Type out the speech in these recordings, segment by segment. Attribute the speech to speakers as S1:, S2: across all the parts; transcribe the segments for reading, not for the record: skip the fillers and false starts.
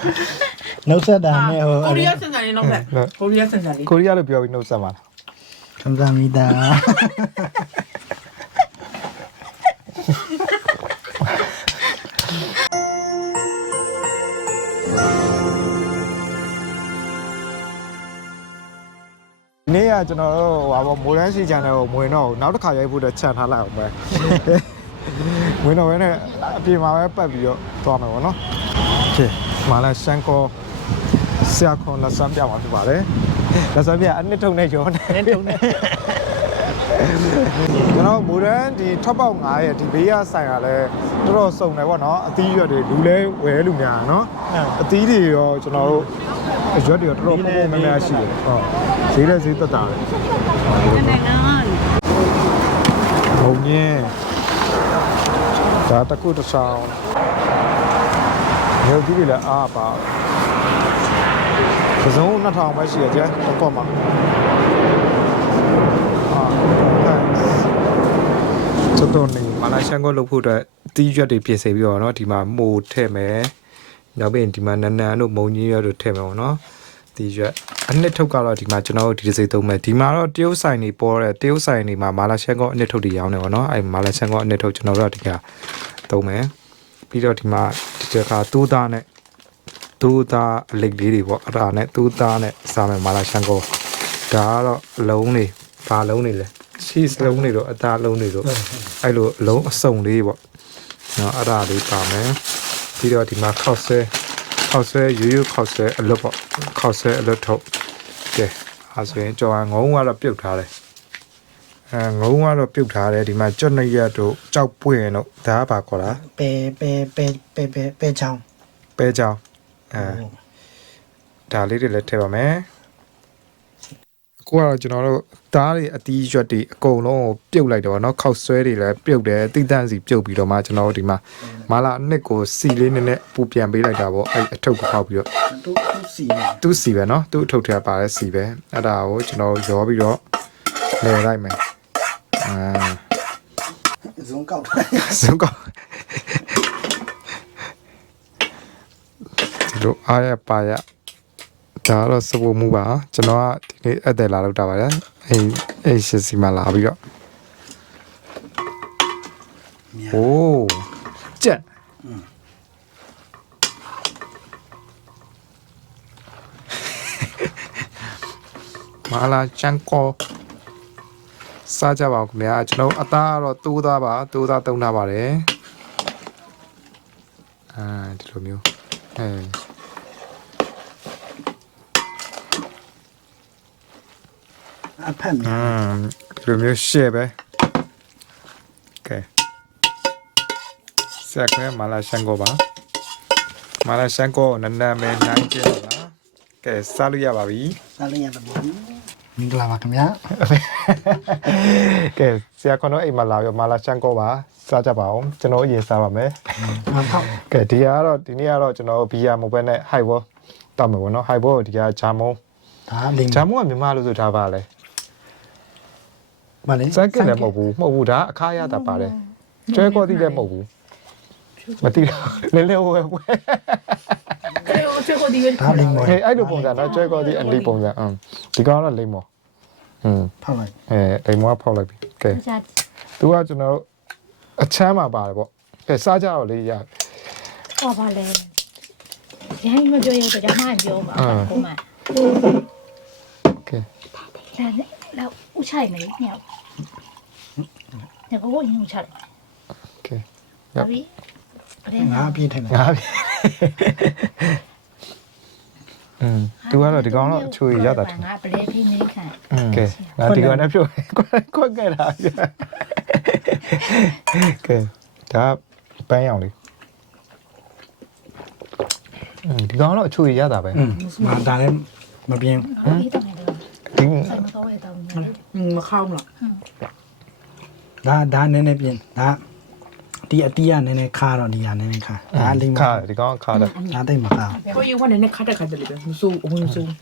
S1: နှုတ်ဆက်တာနဲ့ဟို
S2: ကိုရီးယားစံစာလေးနောက်ဆက်ကိုရီးယားစံစာလေး
S3: ကိုရီးယားလို့ပြောပြီးနှုတ်ဆက်ပါလား
S1: ခံစားမိတာ
S3: နေ့ကကျွန်တော်တို့ဟာပေါ့မိုးရမ်းစီချန်နယ်ကိုမဝင်တော့ဘူးနောက်တစ်ခါရိုက်ဖို့တော့ခြံထားလိုက်အောင်ပဲဝင်တော့ပဲနဲ့အပြင်မှာပဲပတ်ပြီးတော့သွားမယ်ပေါ့နော်โอเคမာလာရှန်ကောဆရာခွန်လက်စမ်းပြမှာဖြစ်ပါတယ်လက်စမ်းပြအနှစ်ထုံနဲ့ရောနေအနှစ်ထုံနဲ့ကျွန်တော်မိုးရမ်းဒီထောက်ပေါက်9ရဲ့ဒီဘေးကဆိုင်ကလည်းတော်တော်စုံတယ်ပေါ့နော်အသီးရွက်တွေလူလဲဝဲလူများနော်အသီးတွေရောကျွန်တော်တို့ရွက်တွေရောတော်တော်ပုံပုံများများရှိတယ်ဟုတ်ဈေးလည်းဈေးသက်တာပဲဘုံညင်းဒါတခုတစ်ဆောင်ရုပ်ကြီးတွေလည်းအားပါပစုံ2000ပဲရှိရကြတစ်ခွက်မှာတော်နေမလာရှန်ကိုလုပ်ဖို့အတွက်တီးရွက်တွေပြင်ဆင်ပြီးတော့เนาะဒီမှာမိုးထည့်မယ်နောက်ပြီးဒီမှာနန်းနန်းတို့မုံကြီးရွက်တို့ထည့်မယ်ပေါ့เนาะတီးရွက်အနှစ်ထုတ်ကတော့ဒီမှာကျွန်တော်တို့ဒီစိတ်သုံးမယ်ဒီမှာတော့တရုတ်ဆိုင်တွေပေါ်တယ်တရုတ်ဆိုင်တွေမှာမာလာရှန်ကိုအနှစ်ထုတ်တွေရောင်းတယ်ပေါ့เนาะအဲမာလာရှန်ကိုအနှစ်ထုတ်ကျွန်တော်တို့ကဒီကသုံးမယ်ပြီးတော့ဒီမှာဒီတစ်ခါတူးသားနဲ့တူးသားအလိတ်လေးတွေပေါ့အဲ့ဒါနဲ့တူးသားနဲ့စားမယ်မာလာရှန်ကိုဒါကတော့အလုံးတွေဘာလုံးတွေလဲရှိစလုံးတွေတော့အသားလုံးတွေတော့အဲ့လိုအလုံးအစုံလေးပေါ့နော်အဲ့ဒါလေးပါမယ်ပြီးတော့ဒီမှာခောက်ဆွဲရိုးရိုးခောက်ဆွဲအလွတ်ပေါ့ခောက်ဆွဲအလွတ်ထုတ်ကဲအဲဆိုရင်ကြော်ငုံကတော့ပြုတ်ထားတယ်ငုံကတော့ပြုတ်ထားတယ်ဒီမှာကြွတ်နေရတို့ကြောက်ပွင့်တို့ဒါကဘာခေါ်တာ
S1: ပဲချောင်း
S3: ဒါလေးတွေလည်းထည့်ပါမယ်ကိုကတော့ကျွန်တော်တို့သားတွေအတီးရွက်တွေအကုန်လုံးကိုပြုတ်လိုက်တော့เนาะခောက်ဆွဲတွေလည်းပြုတ်တယ်တိတန့်စီပြုတ်ပြီးတော့မှကျွန်တော်တို့ဒီမှာမာလာအနှစ်ကိုစီလေးနည်းနည်းပူပြန်ပေးလိုက်တာပေါ့အဲ့အထုပ်ကိုဖောက်ပြီးတော့သူ့စီပဲเนาะသူ့အထုပ်ထဲပါတဲ့စီပဲအဲ့ဒါကိုကျွန်တော်ရောပြီးတော့လဲလိုက်မယ်
S1: ဇုံကောက်
S3: ဒီလိုအားရပါရဒါတော့စပူမှုပါကျွန်တော်ကဒီနေ့အသက်လာလောက်တာပါလေအဲ့ရှစီမလာပြီးတော့โอ้ကြက်မာလာချန်ကိုစားကြပါဦးခင်ဗျာကျွန်တော်အသားကတော့တိုးသားပါတိုးသားသုံးထားပါတယ်ဒီလိုမျိုး
S1: အဖက်မြ
S3: ဒီ
S1: ာ
S3: လိုမျိုးရှေ့ပဲကဲဆက်ခွဲမာလာရှန်ကိုပါမာလာရှန်ကိုနန်းနာမဲနိုင်ကျင်းပါကဲစားလို့ရပါပြီ
S1: စားလို့ရပါပြီမင်္ဂလာပါခင်ဗျာ
S3: ကဲဆရာခွန်တို့အိမ်မှာလာပြီးမာလာရှန်ကိုပါစားကြပါအောင်ကျွန်တော်အရင်စားပါမယ်
S1: ဟုတ်
S3: ကဲဒီနေ့ကတော့ကျွန်တော်ဘီယာမဟုတ်ဘဲနဲ့ဟိုက်ဘောတောက်မယ်ပေါ့နော်ဟိုက်ဘောဒီကဂျာမုံ
S1: ဒါလိမ်
S3: ဂျာမုံကမြန်မာလို့ဆိုထားပါလေ
S1: မလေး
S3: စက်ကလည်းမဟုတ်ဘူးဒါအခါရတာပါတယ်ကျွဲကောတိလည်းမဟုတ်ဘူးမသိတော့လဲဝဲ
S2: ကျွဲကိုဒီ
S1: ဒါလိမ်မော်
S3: အဲ့လိုပုံစံနော်ကျွဲကောတိအလီပုံစံဒီကောင်ကတော့လိမ်မော်
S1: ဖောက်လိုက်
S3: လိမ်မော်ဖောက်လိုက်ပြီကဲသူကကျွန်တော်တို့အချမ်းမှာပါတယ်ပေါ့ကဲစားကြတော့လေရ
S4: ဟောပါလေရိုင်းမပြောရတော့မှပြောပါကိုမ
S3: ကဲ
S4: แล้วဦးချိုင်နေညောက်ညကိုရင်ဦးချိုင်
S3: ကဲ
S1: ငါပြေးထိုင်
S3: ငါပြေးသူကတော့ဒီကောင်တော့အချွေရတာ
S4: ငါပလဲဖိနေခံ
S3: ကဲငါဒီကောင်နဲ့ပြုတ်ခွက်ခဲ့တာကဲဒါပန်းရောင်လေးဒီကောင်တော့အချွေရတာပဲ
S1: ငါဒါလည်းမပြင်း
S3: ဒီ
S2: မခေါင်း
S1: လားဒါနည်းနည်းပြင်းဒါဒီအတီးကနည်းနည်းခါတော့ဒီကနည်းနည်းခါဒါလိမ့်
S3: ခါဒီကောင်ခါတယ်
S1: ဒါတိတ်မခါ
S2: ကိုယူဝနည်းနည်းခါတက်ခါတယ်လေမစိုးအဝင်စိုး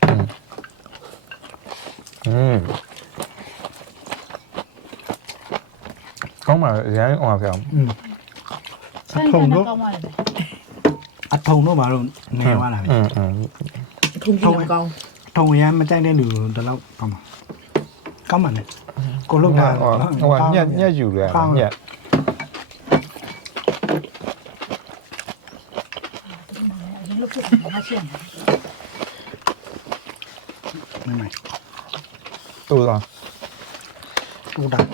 S3: ကောင်းပါလေရိုင်းအောင်ပါဗျာ
S1: အထုံတော့အထုံတော့ဘာလို့နေသွားတာလဲ
S2: ထုံကြီးကောင်း
S1: ထုံရမ်းမကြိုက်တဲ့လူတော့ကောင်းပါကောင်းပါနဲ့ကိုလုတ်တာ
S3: ဟိုညက်ယူလဲညက်
S4: ဒီလိုဖြစ်နေတာရှိတယ်
S1: ไม่
S3: တူတော့
S1: တူတာ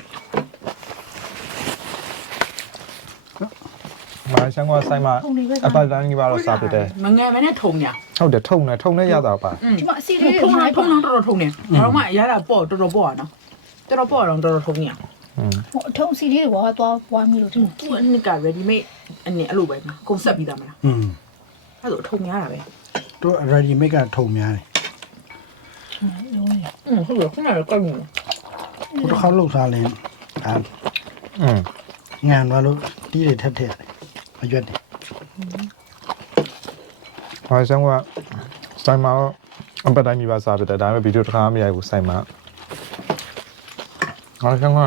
S3: မာရှန်ကဆိုင်မှာအပတ်တန်းကြီးပါတော့စားပြတယ်
S2: မငယ်မနဲ့ထုံညာ
S3: ဟုတ်တယ်ထုံနဲ့ရတာပါ
S4: ဒီမှာအစီလေး
S2: ထုံတော့ထုံနေဘာမှရတာပေါ့တော်တော်ပေါ့နော်တော်တော်ပေါ့တော့တော်တော်ထုံညာ
S4: ဟိုအထုံးစီလေးတွေကသွားပွားမိလို့ဒီ
S2: သူအနစ်က ready made အနေအဲ့လိုပဲနော်ကုန်ဆက်ပြီးသားမလား
S1: อืม
S2: အဲ့လိုထုံများတာပဲ
S1: တို့ ready make ကထုံများတယ်
S2: ဟုတ်တယ်ခုနကကောက်နေ
S1: ဟိုတစ်ခါလှုပ်စားလဲငန်သွားလို့တီးတွေထက်ထက်ရတယ်အရွက်တယ်
S3: မာရှန်ကဆိုင်မှာအပတ်တန်းကြီးပါစားပြတယ်ဒါပေမဲ့ဗီဒီယိုတစ်ခါမရိုက်ဘူးဆိုင်မှာမာရှန်က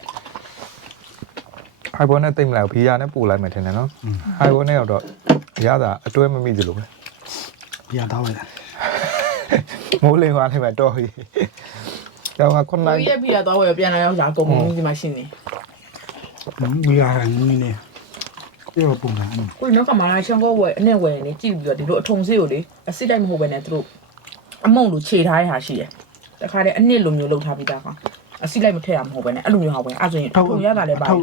S3: ဟိုင်ဘောနဲ့တိတ်မလိုက်ဘီယာနဲ့ပို့လိုက်မယ်ထင်တယ်နော်ဟိုင်ဘောနဲ့တော့ရတာအတွဲမမိသလိုပဲ
S1: ပြာတော့ပဲ
S3: မိုးလင်းသွားလိုက်မှတော့ကြီးကျောင်းကခုနိုင်
S2: ကိုရက်ပြီးတော့ဝယ်ပြန်လာရောက်လာကုန်ကုန်ဒီမှာရှင်းနေ
S1: ပြာကနည်းနည်းပြောပုံတာ
S2: ကိုနောက်ကမှလာချန်ကောဝယ်အနဲ့ဝယ်နေကြည့်ပြီးတော့ဒီလိုအထုံစေးကိုလေအစစ်တိုက်မဟုတ်ပဲနဲ့သူတို့အမုံလိုခြေထားရတာရှိတယ်တခါတည်းအနှစ်လိုမျိုးလုပ်ထားပြီးသားကောင်အစစ်လိုက်မထည့်ရမဟုတ်ပဲနဲ့အဲ့လိုမျိုးဟောပဲအဲ့ဆိုရင်ထုံရတာလည်းပါ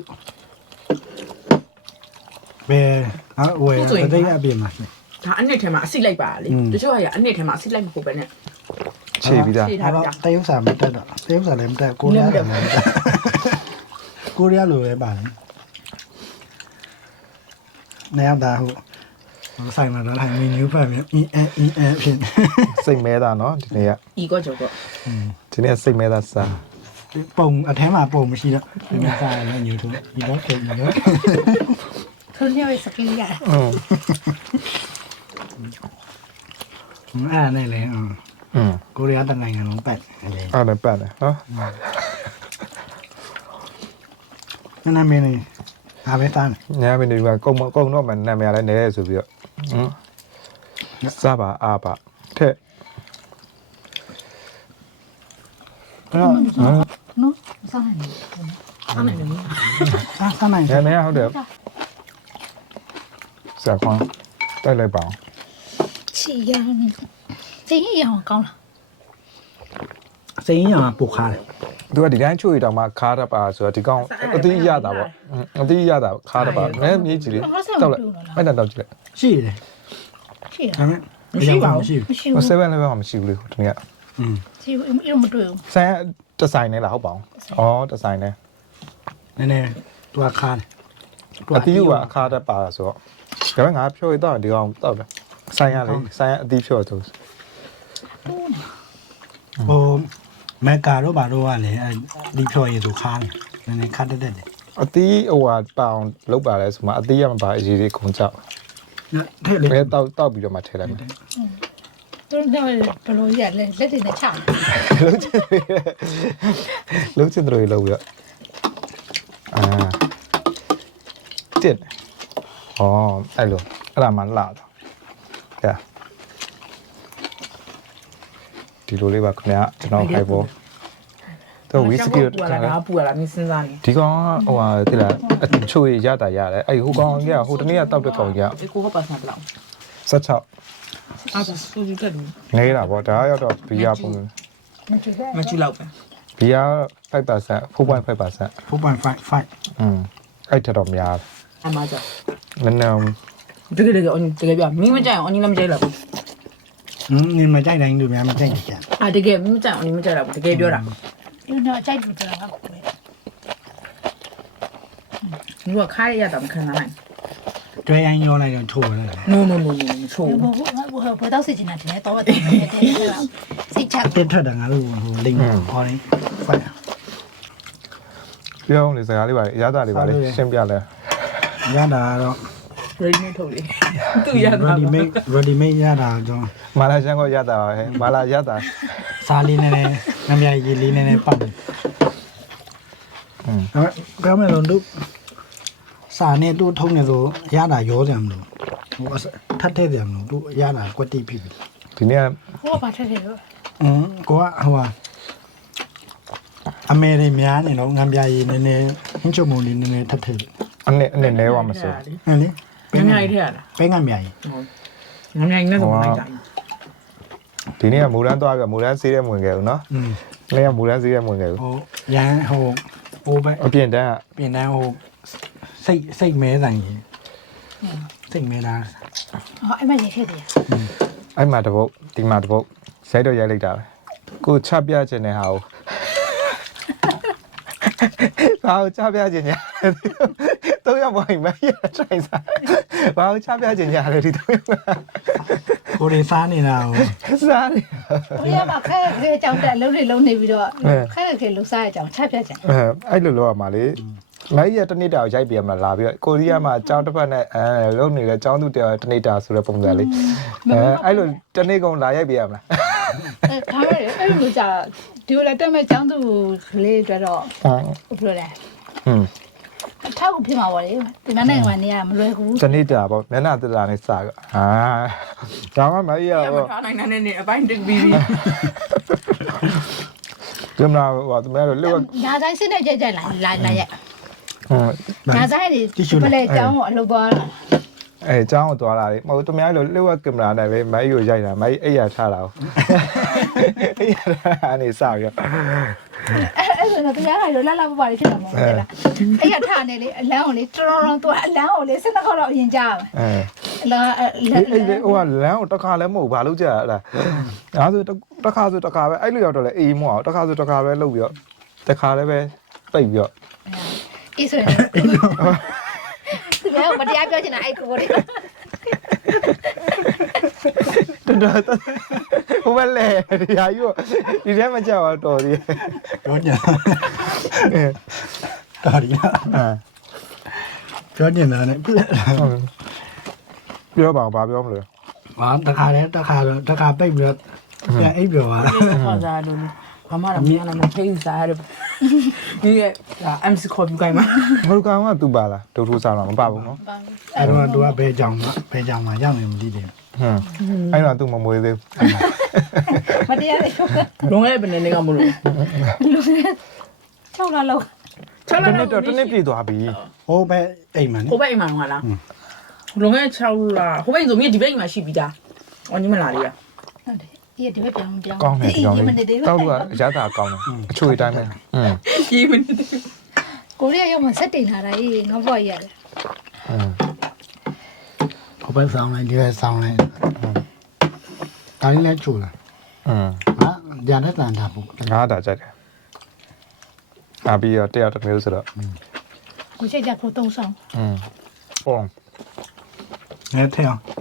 S1: ဘယ်ဟာဝယ်တိတ်အပြင်မှာ
S2: ဒါအနှစ်ထဲမှာအစစ်လိုက်ပါလေတချို့ဟာအနှစ်ထဲမှာအစစ်လိုက်မဟုတ်ပဲနဲ့
S3: ခြေပြီးသား
S2: ခြေ
S1: ဒါ
S2: ထားပြီး
S1: တော့
S2: သား
S1: တရုတ်စာမတက်တော့တရုတ်စာလည်းမတက်ကိုရီးယားလည်းမတက်ကိုရီးယားလိုပဲပါတယ်နေရတာဟုတ်ဆိုင်မှာတော့ထိုင်မီနူးဖတ်ပြီးဖြစ်
S3: စိတ်မဲတာနော်ဒီနေ့က
S2: ဤကောကြောကော
S3: ဒီနေ့စိတ်မဲတာစား
S1: ပုံအထဲမှာပုံမရှိတော့ဒီမှာစာလည်းညူထုတ်ဒီတော့ပုံညူ
S4: သူညရဲ့စကလေးရ
S1: အဲ့နဲ့လေကိုရီးယားတနိုင်ငံလုံးပတ်လေ
S3: အဲ့ဒါပတ်တယ်နော်
S1: နာမည်နေအားပဲတန်း
S3: ညာမင်းတွေကကုံတော့မှနာမည်လည်းနေရဲဆိုပြီးတော့စားပါအားပါထက်
S1: နော်
S4: နော်စားနေတယ်
S2: အဲ့နဲ့လည်း
S1: ဆန်းနိုင်
S3: နာမည်ဟုတ်တယ်စားခွန်တိုက်လိုက်ပါအောင်
S4: ချီရမ်းစိတ်ရအောင်ကောင်းလား
S1: စိန်ရမှာပုတ်ခါတယ်
S3: သူကဒီတိုင်းချွေတောင်မှခါတပါဆိုတော့ဒီကောင်အတိရတာပေါ့အတိရတာခါတပါနဲမြေးကြည့်လေတောက်လိုက်အဲ့ဒါတောက်ကြည့်လိုက်
S1: ရှိတယ်
S4: ရှိရ
S1: ဒါပေမဲ့မရှိပါဘူး
S4: မရှိ
S3: ဟို
S4: ဘူး
S3: 7 level မှာမရှိဘူးလေဒီနေ့က
S4: ရှိဘူးအဲ့မတွေ့ဘူး
S3: ဆိုင်တဆိုင်နဲ့လားဟုတ်ပါအောင်ဩတဆိုင်နဲ့
S1: နည်းနည်းသူကခါတယ်
S3: အတီးကအခါတပါဆိုတော့ဒါပေမဲ့ငါဖြောရတော့ဒီကောင်တောက်တယ်ဆိုင်ရလေဆိုင်ရအတီးဖြောဆို
S1: ဟိုမက်ကာတော့ဘာလို့ကလဲဒီဖြော်ရည်သူခါတယ်နည်းနည်းခါတက်တယ်
S3: အတီးဟိုဟာပအောင်လောက်ပါလဲဆိုမှအတီးရမပါအရေးလေးခုံကြောက်
S1: ထဲလေ
S3: ဘယ်တောက်ပြီးတော့မှထည့်လိုက်မယ်
S4: သူတို့ဘယ်လိုရလဲလက်တွေနဲ့ချတယ်
S3: လုံးချင်တယ်လို့ပြောအာတစ်อ๋อအဲ့လိုအဲ့ဒါမှလာတော့ကဲဒီလိုလေးပါခင်ဗျာကျွန်တော်ခိုက်ဖို့တော့ဝီစကီ
S2: ပူလာတာပူလာမင်းစဉ်းစားနေ
S3: ဒီကောင်ဟိုဟာတိလားအချိုရရတာရတယ်အဲ့ဟိုကောင်ကဟိုတနေ့ကတောက်တဲ့ကောင်က
S2: အေကိုကပတ်စံပလောက်
S3: 16
S2: အဲ့ဒါစူဂျီတက်တယ်
S3: နေတာပေါ့ဒါရောက်တော့ဘီယာပုံ
S4: မကြည့်ပဲ
S2: မချူလောက်ပဲ
S3: ဘီယာ 5% 4.5%
S1: 4.5
S3: အဲ့ထက်တော့များ
S2: အမကြော
S3: မနက်
S2: တကယ်ပြမင်းမကြိုက်အောင်အနီလည်းမကြိုက်တော့ဘူး
S1: နင်မကြိုက်တိုင်းလူများမကြိုက်ကြ
S2: အာတကယ်မင်းမကြိုက်အောင်အနီမကြိုက်တော့ဘူးတကယ်ပြောတာ
S4: ဒီတော့အကြိုက်လို့ကြတာကပဲ
S2: 你说开一下咱们看看来。
S1: တွဲရိုင်းရောလိုက်တော့ထိုးရတယ်
S2: No no no no，错
S4: ဘ
S2: 误。
S4: ဘတော့စိတ်ချနေတာတင်တော့တယ်စိတ်ချ
S1: အတက်ထွက်တာငါတို့ဟိုလိမ့်ဟောင်းဖိုက်
S3: ပြောလေစကားလေးပါရတာလေးပါလေရှင်းပြလဲ
S1: ရတာတော့
S2: ready made ထုတ်လေသူရတာ
S1: ready made ရတာကျွန်တော်
S3: မာလာရှန်ကိုရတာပါဟဲ့မာလာရတာ
S1: စားလေးနဲ့နမရရေးလေးနဲ့ပတ်တယ်ကောင်းမယ်လို့တို့စာနဲ့တို့ထုံးနေဆိုရတာရောကြမလို့ဟိုထပ်ထည့်တယ်မလို့သူရတာကွက်တိဖြစ်ပြီ
S3: ဒီနေ့က
S4: ဟိုကဘာထက်တယ်လို့
S1: ကိုကဟိုအမေရိများနေတော့ငံပြားရည်နည်းနည်းဟင်းချုံမုံလေးနည်းနည်းထပ်ထည့်
S3: အနည်းနဲပါမစိုး
S1: ဟမ်လေ
S2: ငမြိုင်ထည့်ရတာ
S1: ပဲငံပြားရည်
S2: ငမြိုင်နဲ့တော့လိုက်တာ
S3: ဒီနေ့ကမူရန်သွားပြမူရန်ဆေးရဲဝင်ခဲ့ဦးနော်နေ့ကမူရန်ဆေးရဲဝင်ခဲ့ဦး
S1: ဟိုရန်ဟိုအိုးပဲ
S3: အပြင်တန်းက
S1: ပြင်တန်းဟိုစိတ်မဲဆိုင်ကြီးစိတ်မဲလား
S4: ဟောအဲ့မှာရေခဲ့တယ်
S3: အဲ့မှာတပုတ်ဒီမှာတပုတ်ရိုက်တော့ရိုက်လိုက်တာပဲကိုချပြခြင်းနဲ့ဟာကိုဘာကိုချပြခြင်းညာတော့ရပါ့မရဆိုင်စားဘာကိုချပြခြင်းညာလဲဒီတော့
S1: ကိုရီစားနေတာဟို
S3: စားနေ
S4: ။ဒီကမှာခဲခဲအကြောင်းတက်လုံးနေပြီးတော့ခဲခဲလှူစားရအောင်ချက်ပြတ်ကြတယ်
S3: အဲ့လိုလောက်ရမှာလေမိုင်းရတနေ့တာကိုရိုက်ပြရမှာလာပြီးတော့ကိုရီးယားမှာအကြောင်းတစ်ဖက်နဲ့လုံနေတဲ့ကျောင်းသူတနေ့တာဆိုတဲ့ပုံစံလေးအဲ့လိုတနေ့ကုန်လာရိုက်ပြရမလား
S4: ။ဒါပေမဲ့အဲ့လိုကြာဒီလိုလက်တက်မဲ့ចောင်းသူလေးအတွက်တော့ဘယ်လိုလဲ အထောက်အဖြစ်မှာပေါ့လေဒီမနေ့ကနေရမလွယ်ဘူး
S3: တနေ့တာပေါ့မျက်နှာတလာနဲ့စကကျောင်းကမိုင်းရ
S2: မ
S3: ပေါ့
S2: ထားနိုင်တဲ့နေအပိုင်းတက်ပြီး
S3: ဒီမှာဟိုသူများတို့လှုပ်
S4: ညာဆိုင်စစ်နဲ့ကြက်လာရက်
S3: ဟို
S4: ညာဆိုင်ဒီပလဲចောင်းကိုအလုပ်သွားတာ
S3: အဲကျောင်းကိုသွားလာလေမဟုတ်သူများတို့လှုပ်ကင်မရာနဲ့ပဲမိုင်းကိုရိုက်တာမိုင်းအိယာထားတာအိယာထားနေစပြီးတော့
S4: အဲ့ဆိုတော့တရားလိုက်တော့လာပပလေးဖြစ်မှာမဟုတ်လားအဲ့ရထားနေလေအလန်းကိုလေတော်တော်တော့အလန်းကိုလေစစ်နှခေါက်တော့အရင်ကြားပါအလန်း
S3: အဲ့ဟိုကလမ်းကိုတစ်ခါလည်းမဟုတ်ဘာလို့ကြာလားဒါဆိုတစ်ခါဆိုတစ်ခါပဲအဲ့လိုရောက်တော့လေအေးမောအောင်တစ်ခါဆိုတစ်ခါပဲလှုပ်ပြီးတော့တစ်ခါလည်းပဲပိတ်ပြီးတော့
S4: အေးဆိုရင်သူကမတရားပြောချင်တာအဲ့ကိုလေး
S3: တော်ဟိုဘက်လေဒီဟာယူဒီထဲမှာကြာတော့တော်သေး
S1: ပြောညတော်ရီလားပြောညနာနဲ့
S3: ပြောပါဘာပြောမလို့
S1: ဟာတခါပိတ်ပြီးတော့ပြန်အိပ်ပြောပါ
S2: ခေါ်စားလို့ဘာမှတော့မရနိုင်မထိစားရတယ်ဒီကMC ခေါ်ပြခိုင်းမှာ
S3: ဘယ်ကောင်ကသူ့ပါလားဒုတ်ထိုးစားတော့မပါဘူးနော်
S1: အဲ့တော့သူကဘယ်ကြောင်မှာရောက်နေမသိတယ်
S3: အဲ့တော့သူမမွေးသေး
S4: မတရားလေး
S2: လုံးရဲ့ဘယ်နေကမလို့
S4: 6လလောက်
S2: ချက်လာ
S3: တနေ့ပြည့်သွားပြီ
S1: ဟိုပဲအိမ်မှာ
S2: ဟိုဘက်အိမ်မှာငါလားလုံးရဲ့6လားဟိုဘက်ဆိုမြည်ဒီဘက်အိမ်မှာရှိပြီးသားအော်ညီမလာလေးရ
S4: ဟုတ်တယ်ဒီဘက်ပြောင်း
S3: ကောင်းတယ်ဒီကောင်လေးတောက်လို့ကအရသာကောင်းတယ်အချွေတိုင်းပဲ
S2: ရေးမနေ
S4: ကိုရီးယားရောက်မှစက်တင်လာတာကြီးငါ့ဘွားကြီးရတယ်
S1: ဟိုပဲဆောင်းလိုက်ဒီပဲဆောင်းလိုက်ဒါလေးလည်းချိုးလာဟာညာနဲ့တန်တာပေါ့
S3: ငါးတာကြိုက်တယ်အပြီးတော့တရားတစ်မျိုးဆိုတော့
S4: ကိုချိတ်ကြဖို့တုံးဆောင်
S3: ပေါ့
S1: ငါထဲအောင်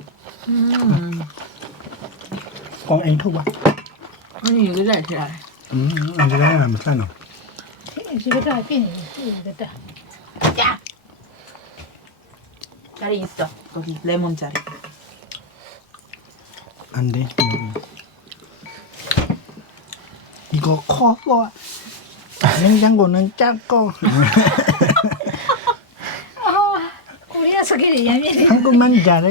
S1: ကောင်းအိမ်ထုတ်ပါ
S2: အင်းကြီးလိုက်ထရတယ်
S1: အဲ့ဒါလည်းမဆန်တော့
S4: ဒီဘက်ကပြင်းနေတယ်ဒီဘက်က
S2: ကြာဒါရီစတော့ဒီလေမွန်ဂျာရီ
S1: အန်ဒီ이거 커 냉장고는 작고
S4: ကိုရီးယားစကိရရမ်းမြင်နေ
S1: 한국만 잘해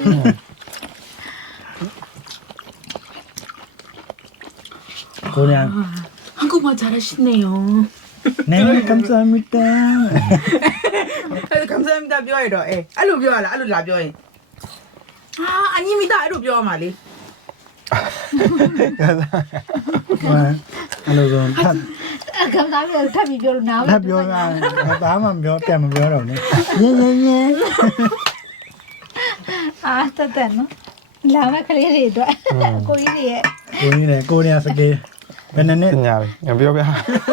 S1: 그냥
S2: 한국말 잘하시네요.
S1: 네 감사합니다
S2: 감사합니다ပြောရတော့အဲ့လိုပြောရလားအဲ့လိုလာပြောရင်အညီမိသားအဲ့လိုပြောရမှာလေ
S1: အဲ့လိုဆိုထပ်
S4: ကမ်းသားပြီးထပ်ပြီးပြောလို့နား
S1: ထပ်ပြောတာဘာမှမပြောပြန်မပြောတော့နဲ့ရင်း
S4: အာတက်တယ်နော်လာမကလေးတွေအတွက်ကိုကြီးတွေရဲ့
S1: ကိုရီးယားစကေးဘယ်နဲ့နဲ့
S3: ပညာပဲပြောပြ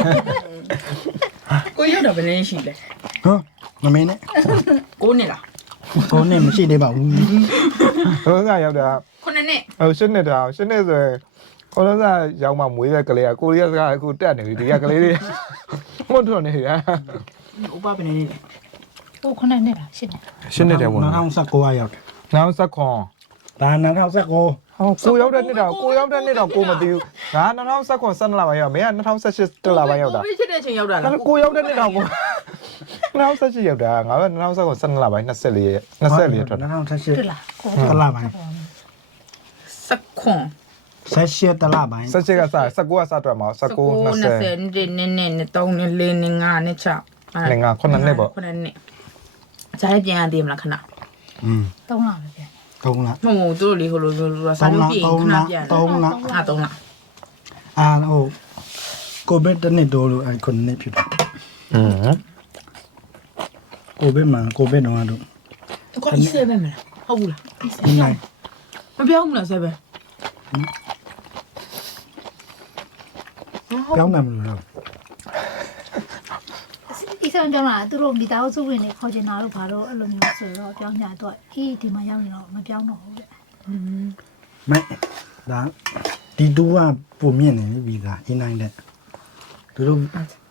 S2: ကိုရောက်တော့ဘယ်နည်းရှိလဲ
S1: ဟောမမင်းနဲ့
S2: ကိုနေလား
S1: ကိုနဲ့မရှိသေးပါဘူး
S3: ဟိုကရောက်တာ
S2: ခုနှစ်နှစ်
S3: ဟိုရှင်းနေတာရှင်းနေဆိုရင်ခေါလုံးစားရောက်မှမွေးတဲ့ကလေးကကိုရီးယားစကားအခုတက်နေပြီဒီကကလေးတွေမွတ်တော့နေရ
S2: ဥပဘယ်နည်းလဲ
S4: ဟိုခုနနဲ့လားရှင်းတယ်
S3: ရှင်းနေတယ်ပေါ့နော်
S1: 2019ရောက်တယ်
S3: နောက်ဆက်ခွန်
S1: ဒါ2019
S3: ကိုရောက်တဲ့နှစ်တော့ကိုမသိဘူးငါ2019 12လပိုင်းရောက်မင်းက2018တက်လာပိုင်းရောက်တာ
S2: ကိုဖြစ်တဲ့အချိန်ရောက်တာလား
S3: ကိုရောက်တဲ့နှစ်တော့ကိုနောက်ဆက်ရှိရောက်တာငါကနောက်ဆက်ကို12လပိုင်း24ရက်ထွက်တာ
S1: 2018
S4: 对啦，
S1: တလပိုင်း
S2: စခွန်
S1: 18တလပိုင်း
S3: 17ကစ19ကစထွက်မှာ19 20
S2: 20နည်းနည်း3နည်း4နည်း5နည်း6
S3: လင်္ကာ9နှစ်ပေါ့
S2: 9နှစ်ဂျားပြန်ရသေးမလားခဏ
S1: อืม
S4: 懂了呗。
S1: 3လ
S2: မဟုတ်သူတို့လေဟိုလိုစာရုပ်ပြင်ခဏပြန်တယ်
S1: 3လ
S2: 3လ
S1: အာဟိုကိုဗစ်တနစ်တိုးလို့ခုနှစ်ဖြစ်တယ်
S3: อืม
S1: ကိုဗစ်မှာကိုဗစ်တော့တို့
S2: ကိုအီး7ပဲမလားဟုတ်ဘူးလား
S1: ဒီနိုင်
S2: မပြောဘူးလား7
S1: ပြောင်းမှမလို့
S4: 医生讲啦，都罗米达做ဝင်နေခေါ်ချင်တာလို့ဘာလို့အဲ့လိုမျိုးဆိုတော့ပြောင်းညာတော့အေးဒီမှာရောက်နေတော့မပြောင်းတော့ဘူးတဲ့
S1: မဲဒါဒီတူကပုံမြင့်နေပြီသားအင်းနိုင်တဲ့သူတို့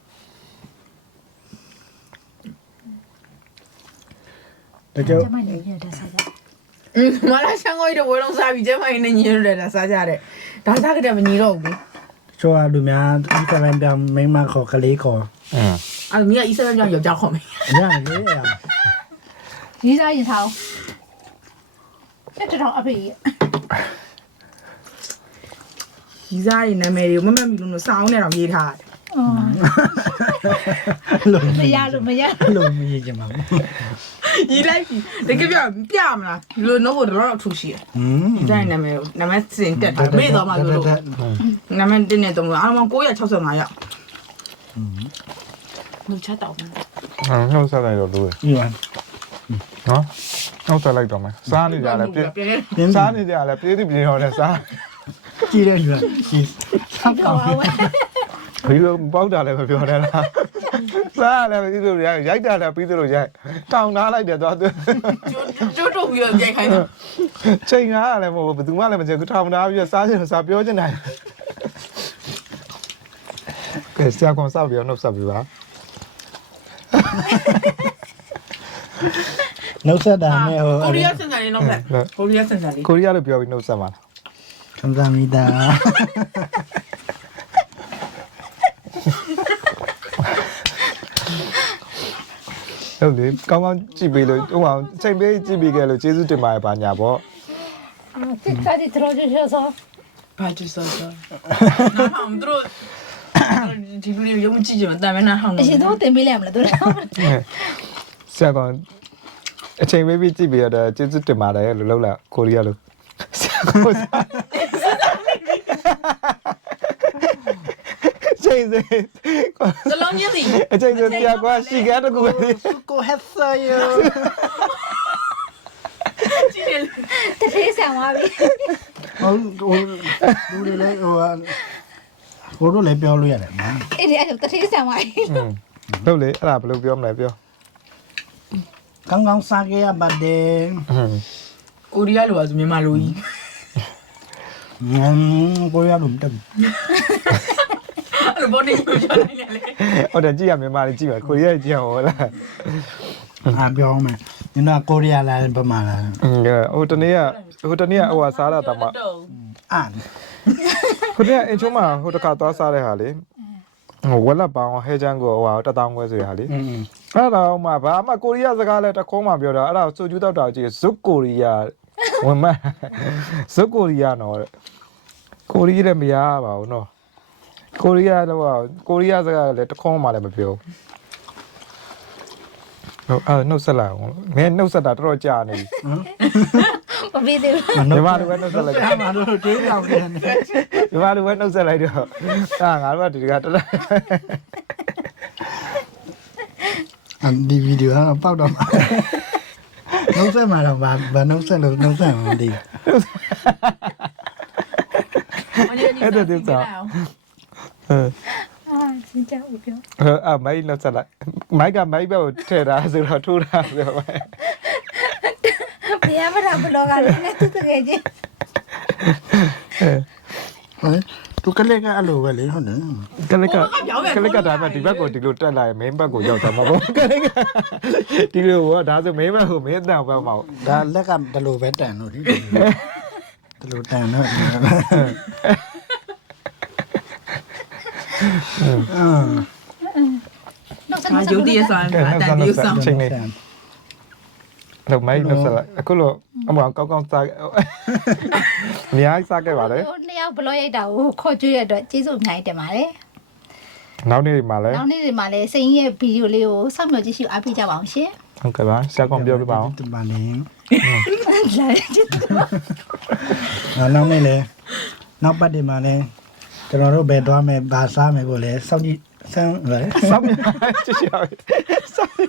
S1: တကယ်
S4: ကျမနေနေတဲ့ဆက်ကြ
S2: မလာချန်ကိုရဝေလုံးစားပြီးကျမနေညီရတယ်ဒါစားကြတယ်ဒါစားကြတယ်မညီတော့ဘူး
S1: ချိုးအလူများဒီကရန်ပြန်မိမခေါ်ကလေးခေါ်
S3: อืม
S2: အဲ့မီးကအီး7ပြောင်းယောက်ျားခေါ်မယ်
S1: ရတယ်လေရ
S4: ရေးစားရင်ထားအဲ့တော့အဖေ
S2: ရီးစားရင်နာမည်တွေကိုမမမီလို့စောင်းနေတော့ရေးထားတယ်
S1: လုံး
S4: မရလို့မရ
S1: လုံးမရေးချင်ပါဘူး
S2: ရီးလိုက်ပြီတကယ်ပြမလားဒီလိုတော့တော့ထူရှိတယ်
S1: อืม
S2: ဒီတိုင်းနာမည်စင်တက်တာမေ့တော့မှလို့နာမည်တင်းနေတော့အားလုံး965ရောက်လူချတော့မယ်
S3: နှုတ်ဆက်လိုက်တော့လို့
S1: ဒီပါ
S3: နော်နှုတ်ဆက်လိုက်တော့မယ်စားနေကြလဲပြေးစားနေကြလဲပြေးပြီးတော့လဲစား
S1: ကြည့်တဲ့လူကကြည့်ဆောက်
S4: ပြော
S1: ကောင်း
S4: ပါဝဲ
S3: ဘီလိုပေါက်တာလည်းမပြောနဲ့လားစားလည်းပြီးလို့ရိုက်တာလည်းပြီးလို့ရိုက်တောင်းထားလိုက်တယ်တော့သူ
S2: ကျိုးတုတ်ပြီးတော့ကြိုက်ခိုင်းတော့
S3: ချိန်ကားလည်းမဟုတ်ဘူးဘယ်သူမှလည်းမချက်ဘူးထောင်ထားပြီးစားချင်စားပြောချင်တယ်ကဲဆရာကောင်စောက်ပြီးနှုတ်ဆက်ပြီးပါ
S1: နှုတ်ဆက်တာနဲ့ဟို
S2: ကိုရီးယားစံစံလေးနောက်ဆက်ကိုရီးယားစံစံလေး
S3: ကိုရီးယားလို့ပြောပြီးနှုတ်ဆက်ပါလား
S1: ခံစားမိတာ
S3: ဟုတ်လေကောင်းကောင်းကြည့်ပေးလို့ဟိုအောင်ချိန်ပေးကြည့်ပေးခဲ့လို့ကျေးဇူးတင်ပါတယ်ပါညာပေါ့
S4: စစ်ကားဒီတော်ကြရဆို
S2: ဘာကျစောစောနားဟောင်းတို့ဒီလူရုံကြည့်ကြမှာတာမန်နာဟောင်း
S4: အရှင်တို့တင်ပေးလိုက်မလားတို့
S3: ဆရာကောင်အချိန်ပေးပြီးကြည့်ပေးရတဲ့ကျေးဇူးတင်ပါတယ်လို့လောက်လာကိုရီးယားလို့ဆရာကောင်ချိန်စေ
S2: စလုံးမြင့်စီ
S3: အချိန်စေဆရာကွာရှီကတကူပဲ
S1: ကိုဟက်ဆာယော
S2: ကြည့်တယ်
S4: တထေးဆံသွားပြီ
S1: ဟိုလူတွေလည်းဟိုတို့လည်းပြောလို့ရတယ်နော်
S4: အဲ့ဒီအဲ့တထေးဆံသွားပြီ
S3: ဟုတ်လေအဲ့ဒါဘယ်လိုပြောမလဲပြော
S1: ကောင်းကောင်းစားခဲ့ရပါတယ်
S2: ကိုရီးယားလိုပါဆိုမြန်မာလိုကြီး
S1: ကိုရလုံးတက်
S2: အဲ့ဘောနေပြောနေလေ
S3: ဟုတ်တယ်ကြည့်ရမြန်မာလေးကြည့်ပါကိုရီးယားကြည့်ရအောင်ဟုတ်လား
S1: အားပြောမယ်ညနာကိုရီးယားလာပမာလာ
S3: ဟိုတနေ့ကဟိုဟာစားတာတမ
S1: အာ
S3: ခုတည်းအင်ချုံးမှာဟိုတခါသွားစားတဲ့ဟာလေဟိုဝက်လက်ပေါင်းဟဲချန်းကိုဟိုဟာ1000ခွဲဆိုရဟာလေအဲ့ဒါတော့မှဘာမှကိုရီးယားစကားလဲတခေါမှပြောတာအဲ့ဒါစူကျူးတောက်တာကြည့်ဇွတ်ကိုရီးယားဝင်မဇွတ်ကိုရီးယားနော်ကိုရီးယားလည်းမရပါဘူးနော်ကိုရီးယားတော့ကိုရီးယားစကားလည်းတခေါမှလည်းမပြောဟုတ်အဲ့နှုတ်ဆက်လိုက်အောင်မင်းနှုတ်ဆက်တာတော်တော်ကြာနေပြီ
S4: မပြီးသေးဘူး
S3: မြန်မာလူပဲနှုတ်ဆက်လိုက်တယ်
S1: မတို့တေးတော့ပြန်နေ
S3: မြန်မာလူပဲနှုတ်ဆက်လိုက်တော့အာငါတို့ကဒီကတည်းက
S1: ဒီဗီဒီယိုကပေါက်တော့မှာနှုတ်ဆက်မှာတော့ဘာနှုတ်ဆက်လို့နှုတ်ဆက်မှာမသိ
S2: အဲ့ဒါဒီစား
S4: အာစင်ကြောက်ပြော
S3: အမိုက်နှုတ်ဆက်လိုက်မိုက်ကမိုက်ပဲကိုထည့်တာဆိုတော့ထိုးတာဆိုတော့
S4: ဘယ်မှာဘလောကလည်းနဲ့သူတကယ်ချင်း
S1: ဟဲ့သူကလေးကအလိုပဲလေဟုတ်တယ်
S3: ကလကဒါမှဒီဘက်ကိုဒီလိုတက်လာရင် main ဘက်ကိုရောက်သွားမှာပေါ့ကလကဒီလိုကဒါဆို main ဘက်ကို main အတန်ဘက်မှာ
S1: ဒါလက်ကဒလိုပဲတန်လို့ဒီဒလိုတန်တော့
S4: နောက်စ
S2: ဟာယုတ်တည်းဆောင်အတန်တည်းဆောင်
S3: ချင်းနေတော့မိုင်းလို့ဆက်လိုက်အခုလို့အမေကောင်းကောင်းစားအများကြီးစားခဲ့ပါလေ
S4: နှစ်ယောက်ဘလော့ရိုက်တာကိုခေါ်ကျွေးရတဲ့ကျေးဇူးအများကြီးတင်ပါတယ်
S3: နောက်နေ့မှာလဲ
S4: နောက်နေ့ဒီမှာလည်းစိန်ရဲ့ဗီဒီယိုလေးကိုစောင့်မျှော်ကြည့်ရှုအားပေးကြပါအောင်ရှင်
S3: ဟုတ်ကဲ့ပါဆရာကောင်ပြောပြပါအောင်
S1: တပါနေ
S4: လာကြည့်
S1: နောက်နေ့လေနောက်ပတ်ဒီမှာလဲကျွန်တော်တို့ဘယ်သွားမယ်ဘာစားမယ်ကိုလဲစောင့်ကြည့်ဆန်းလေ
S3: စောင့်မြချစ်ရစောင့်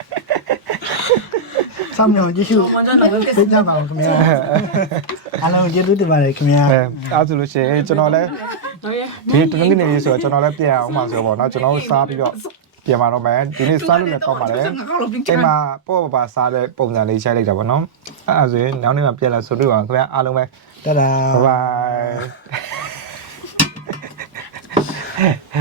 S1: စောင့်မျှော်ကြည့်ရှုပေးကြပါဦးခင်ဗျာအားလုံးကျေးဇူးတင်ပါတယ်ခင်ဗျာ
S3: အားဆိုလို့ရှိရင်ကျွန်တော်လည်းဒီတနင်္ဂနွေနေ့ဆိုတော့ကျွန်တော်လည်းပြန်အောင်ပါဆိုတော့เนาะကျွန်တော်စားပြီးတော့ပြန်มาတော့မယ်ဒီနေ့စားလို့လည်းကောင်းပါတယ်အိမ်မှာပေါ့ပါစားတဲ့ပုံစံလေးရှိုက်လိုက်တာပေါ့เนาะအဲ့ဒါဆိုရင်နောက်နေ့မှပြန်လာဆိုတွေ့ပါခင်ဗျာအားလုံးပဲ
S1: တဒါ
S3: bye bye